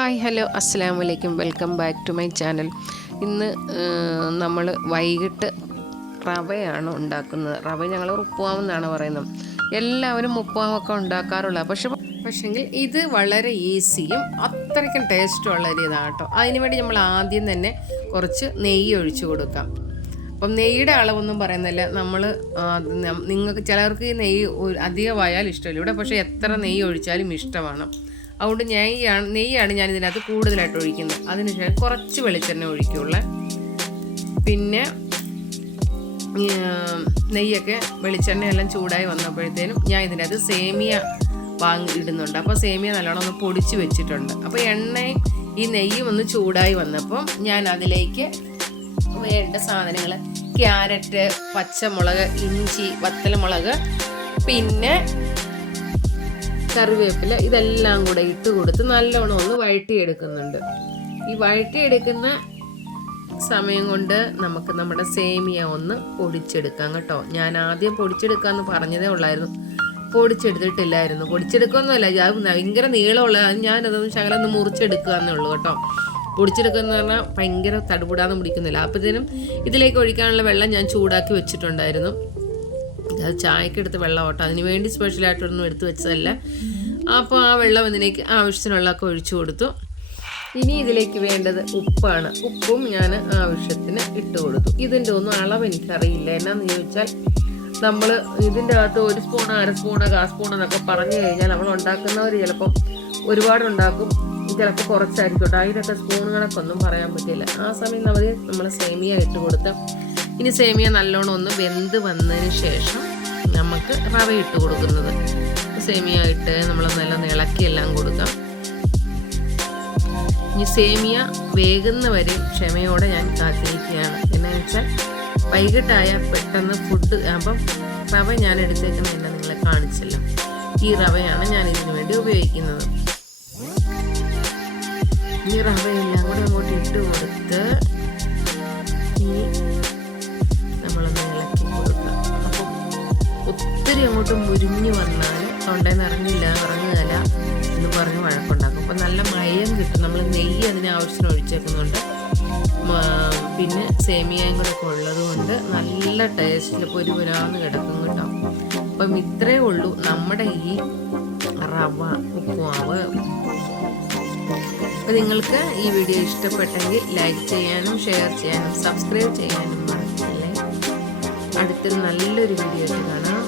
Hi hello അസ്സലാമു അലൈക്കും welcome back to my channel. ഇന്ന് നമ്മൾ വൈകിട്ട് റവയാണ് ഉണ്ടാക്കുന്നത്. റവ ഞങ്ങൾ ഉപ്പുമാവെന്നാണ് പറയുന്നത്. എല്ലാവരും ഉപ്പുമാവൊക്കെ ഉണ്ടാക്കാറുള്ള പക്ഷെങ്കിൽ ഇത് വളരെ ഈസിയും അത്രയ്ക്കും ടേസ്റ്റുള്ള ഒരു ഇതാണ് കേട്ടോ. അതിനുവേണ്ടി നമ്മൾ ആദ്യം തന്നെ കുറച്ച് നെയ്യ് ഒഴിച്ചു കൊടുക്കാം. അപ്പം നെയ്യുടെ അളവൊന്നും പറയുന്നില്ല. നിങ്ങൾക്ക് ചിലർക്ക് ഈ നെയ്യ് അധികമായാൽ ഇഷ്ടമില്ല. ഇവിടെ പക്ഷേ എത്ര നെയ്യ് ഒഴിച്ചാലും ഇഷ്ടമാണ്. അതുകൊണ്ട് നെയ്യാണ് ഞാൻ ഇതിനകത്ത് കൂടുതലായിട്ട് ഒഴിക്കുന്നത്. അതിനുശേഷം കുറച്ച് വെളിച്ചെണ്ണ ഒഴിക്കുള്ളൂ. പിന്നെ നെയ്യൊക്കെ വെളിച്ചെണ്ണയെല്ലാം ചൂടായി വന്നപ്പോഴത്തേനും ഞാൻ ഇതിനകത്ത് സേമിയ ഇടുന്നുണ്ട്. അപ്പോൾ സേമിയ നല്ലോണം ഒന്ന് പൊടിച്ച് വെച്ചിട്ടുണ്ട്. അപ്പോൾ ഈ നെയ്യും ഒന്ന് ചൂടായി വന്നപ്പം ഞാൻ അതിലേക്ക് വേണ്ട സാധനങ്ങൾ ക്യാരറ്റ്, പച്ചമുളക്, ഇഞ്ചി, വത്തലമുളക്, പിന്നെ കറിവേപ്പില ഇതെല്ലാം കൂടെ ഇട്ട് കൊടുത്ത് നല്ലോണം ഒന്ന് വഴറ്റിയെടുക്കുന്നുണ്ട്. ഈ വഴറ്റിയെടുക്കുന്ന സമയം കൊണ്ട് നമുക്ക് നമ്മുടെ സേമിയ ഒന്ന് പൊടിച്ചെടുക്കാം കേട്ടോ. ഞാൻ ആദ്യം പൊടിച്ചെടുക്കാമെന്ന് പറഞ്ഞതേ ഉള്ളായിരുന്നു, പൊടിച്ചെടുത്തിട്ടില്ലായിരുന്നു. പൊടിച്ചെടുക്കുകയൊന്നുമല്ല, അത് ഭയങ്കര നീളമുള്ള ഞാനതൊന്ന് ശകലൊന്ന് മുറിച്ചെടുക്കുക എന്നേ ഉള്ളൂ കേട്ടോ. പൊടിച്ചെടുക്കുകയെന്ന് പറഞ്ഞാൽ ഭയങ്കര തടുപുടാന്ന് പിടിക്കുന്നില്ല. അപ്പോഴത്തേനും ഇതിലേക്ക് ഒഴിക്കാനുള്ള വെള്ളം ഞാൻ ചൂടാക്കി വെച്ചിട്ടുണ്ടായിരുന്നു. അത് ചായക്കെടുത്ത് വെള്ളം ഓട്ടോ, അതിന് വേണ്ടി സ്പെഷ്യലായിട്ടൊന്നും എടുത്ത് വെച്ചതല്ല. അപ്പോൾ ആ വെള്ളം ഇതിലേക്ക് ആവശ്യത്തിനുള്ളതൊക്കെ ഒഴിച്ചു കൊടുത്തു. ഇനി ഇതിലേക്ക് വേണ്ടത് ഉപ്പാണ്. ഉപ്പും ഞാൻ ആവശ്യത്തിന് ഇട്ട് കൊടുത്തു. ഇതിൻ്റെ ഒന്നും അളവ് എനിക്കറിയില്ല. എന്നാന്ന് ചോദിച്ചാൽ നമ്മൾ ഇതിൻ്റെ അകത്ത് 1 സ്പൂൺ, 1/2 സ്പൂൺ, 1/4 സ്പൂൺ എന്നൊക്കെ പറഞ്ഞു കഴിഞ്ഞാൽ നമ്മൾ ഉണ്ടാക്കുന്നവർ ചിലപ്പം ഒരുപാടുണ്ടാക്കും, ചിലപ്പോൾ കുറച്ചായിരിക്കും. അതിനൊക്കെ സ്പൂണുകളൊക്കെ ഒന്നും പറയാൻ പറ്റില്ല. ആ സമയം നമ്മൾ സേമിയ ഇട്ട് കൊടുത്ത് ഇനി സേമിയ നല്ലോണം ഒന്ന് വെന്ത് വന്നതിന് ശേഷം നമുക്ക് റവ ഇട്ട് കൊടുക്കുന്നത്. സേമിയ ഇട്ട് നമ്മൾ നല്ല ഇളക്കിയെല്ലാം കൊടുക്കാം. ഇനി സേമിയ വേകുന്നവരെ ക്ഷമയോടെ ഞാൻ കാത്തിരിക്കുകയാണ്. എന്നാന്ന് വെച്ചാൽ വൈകിട്ടായ പെട്ടെന്ന് ഫുഡ് അപ്പം റവ ഞാൻ എടുത്തേക്കുന്നത് എന്നെ നിങ്ങളെ കാണിച്ചല്ലോ. ഈ റവയാണ് ഞാൻ ഇതിനു വേണ്ടി ഉപയോഗിക്കുന്നത്. ഈ റവയെല്ലാം കൂടെ അങ്ങോട്ട് ഇട്ട് കൊടുത്ത് ഇനി നമ്മളൊന്ന് ഇളക്കി കൊടുക്കാം. അപ്പം ഒത്തിരി അങ്ങോട്ട് മുരിഞ്ഞു വന്നാൽ തൊണ്ടയിൽ ഇറങ്ങുകയില്ല എന്ന് പറഞ്ഞ് വഴക്കുണ്ടാക്കും. അപ്പം നല്ല മയം കിട്ടും. നമ്മൾ നെയ്യ് അതിന് ആവശ്യത്തിന് ഒഴിച്ചേക്കുന്നുണ്ട്. പിന്നെ സേമിയയും കൂടെ ഒക്കെ ഉള്ളത് കൊണ്ട് നല്ല ടേസ്റ്റിൽ പൊരുപുരാന്ന് കിടക്കും കേട്ടോ. അപ്പം ഇത്രയേ ഉള്ളൂ നമ്മുടെ ഈ റവ ഉപ്പുമാവ്. അപ്പോൾ നിങ്ങൾക്ക് ഈ വീഡിയോ ഇഷ്ടപ്പെട്ടെങ്കിൽ ലൈക്ക് ചെയ്യാനും ഷെയർ ചെയ്യാനും സബ്സ്ക്രൈബ് ചെയ്യാനും മറക്കില്ലേ. അടുത്തൊരു നല്ലൊരു വീഡിയോ ആയിട്ട് കാണാം.